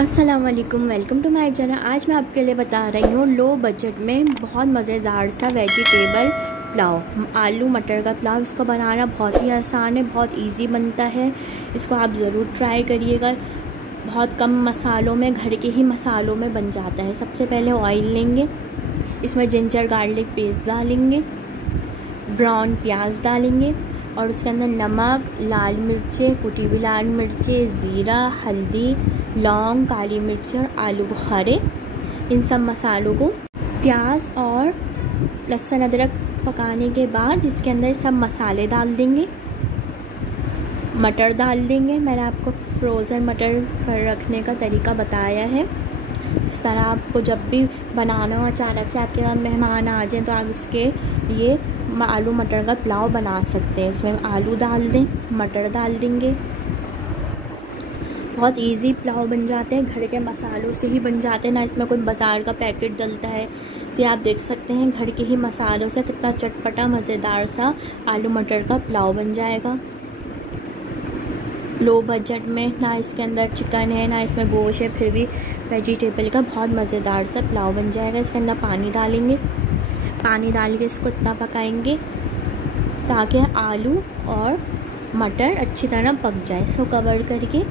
अस्सलाम वालेकुम, welcome to my channel. आज मैं आपके लिए बता रही हूँ लो बजट में बहुत मज़ेदार सा वेजिटेबल पुलाव, आलू मटर का पुलाव। इसको बनाना बहुत ही आसान है, बहुत इजी बनता है। इसको आप ज़रूर ट्राई करिएगा। बहुत कम मसालों में, घर के ही मसालों में बन जाता है। सबसे पहले ऑयल लेंगे, इसमें जिंजर गार्लिक पेस्ट डालेंगे, ब्राउन प्याज डालेंगे और उसके अंदर नमक, लाल मिर्चें, कुटी हुई लाल मिर्चें, ज़ीरा, हल्दी, लौंग, काली मिर्च और आलू बुखारे। इन सब मसालों को प्याज और लहसुन अदरक पकाने के बाद इसके अंदर सब मसाले डाल देंगे। मटर डाल देंगे। मैंने आपको फ्रोज़न मटर कर रखने का तरीका बताया है। इस तरह आपको जब भी बनाना हो, अचानक से आपके घर मेहमान आ जाएं, तो आप इसके ये आलू मटर का पुलाव बना सकते हैं। इसमें आलू डाल दें, मटर डाल देंगे। बहुत इजी पुलाव बन जाते हैं, घर के मसालों से ही बन जाते हैं ना। इसमें कोई बाज़ार का पैकेट डलता है। फिर आप देख सकते हैं घर के ही मसालों से कितना चटपटा मज़ेदार सा आलू मटर का पुलाव बन जाएगा। लो बजट में, ना इसके अंदर चिकन है ना इसमें गोश्त है, फिर भी वेजिटेबल का बहुत मज़ेदार सा पुलाव बन जाएगा। इसके अंदर पानी डालेंगे, पानी डाल के इसको इतना पकाएंगे ताकि आलू और मटर अच्छी तरह पक जाए। इसको कवर करके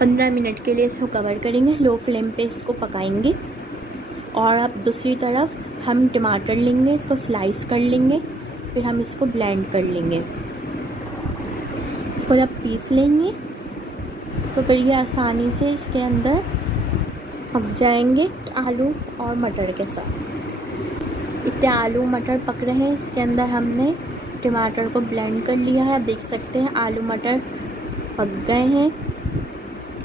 15 मिनट के लिए इसको कवर करेंगे। लो फ्लेम पे इसको पकाएंगे। और अब दूसरी तरफ हम टमाटर लेंगे, इसको स्लाइस कर लेंगे, फिर हम इसको ब्लेंड कर लेंगे। इसको जब पीस लेंगे तो फिर ये आसानी से इसके अंदर पक जाएंगे आलू और मटर के साथ। इतने आलू मटर पक रहे हैं, इसके अंदर हमने टमाटर को ब्लेंड कर लिया है। आप देख सकते हैं आलू मटर पक गए हैं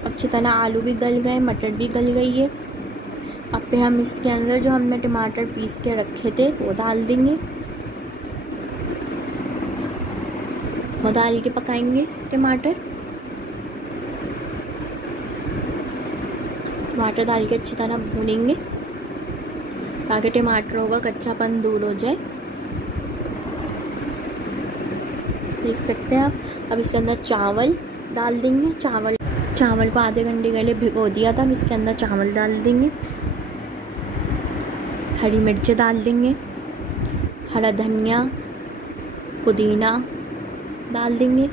अच्छी तरह। आलू भी गल गए, मटर भी गल गई है। अब फिर हम इसके अंदर जो हमने टमाटर पीस के रखे थे वो डाल देंगे। वो डाल के पकाएंगे टमाटर डाल के अच्छी तरह भूनेंगे ताकि टमाटरों का कच्चापन दूर हो जाए। देख सकते हैं आप। अब इसके अंदर चावल डाल देंगे। चावल को आधे घंटे के लिए भिगो दिया था। अब इसके अंदर चावल डाल देंगे, हरी मिर्च डाल देंगे, हरा धनिया, पुदीना डाल देंगे।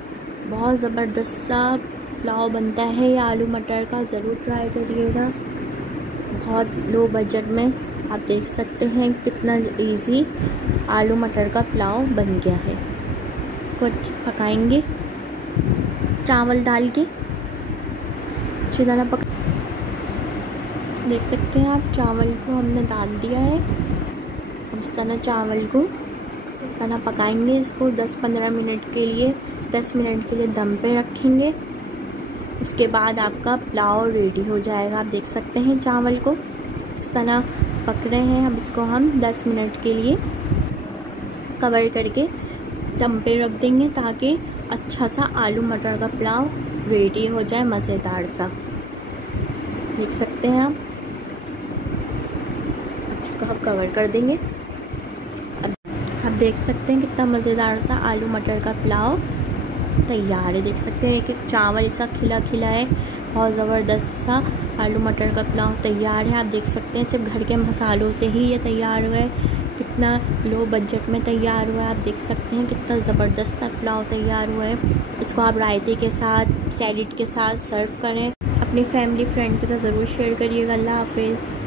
बहुत ज़बरदस्त सा पुलाव बनता है ये आलू मटर का, ज़रूर ट्राई करिएगा। बहुत लो बजट में आप देख सकते हैं कितना इजी आलू मटर का पुलाव बन गया है। इसको अच्छे पकाएंगे, चावल डाल के अच्छी तरह देख सकते हैं आप। चावल को हमने डाल दिया है। अब इस तरह चावल को इस तरह पकाएंगे। इसको 10-15 मिनट के लिए 10 मिनट के लिए दम पे रखेंगे। उसके बाद आपका पुलाव रेडी हो जाएगा। आप देख सकते हैं चावल को इस तरह पक रहे हैं। अब इसको हम 10 मिनट के लिए कवर करके दम पे रख देंगे ताकि अच्छा सा आलू मटर का पुलाव रेडी हो जाए, मज़ेदार सा। देख सकते हैं आप। इसको हम कवर कर देंगे। अब आप देख सकते हैं कितना मज़ेदार सा आलू मटर का पुलाव तैयार है। देख सकते हैं एक चावल ऐसा खिला खिला है। बहुत ज़बरदस्त सा आलू मटर का पुलाव तैयार है। आप देख सकते हैं सिर्फ घर के मसालों से ही ये तैयार हुआ है। कितना लो बजट में तैयार हुआ है। आप देख सकते हैं कितना ज़बरदस्त सा पुलाव तैयार हुआ है। इसको आप रायते के साथ, सैलेड के साथ सर्व करें। अपनी फैमिली फ्रेंड के साथ ज़रूर शेयर करिएगा। अल्लाह हाफिज़।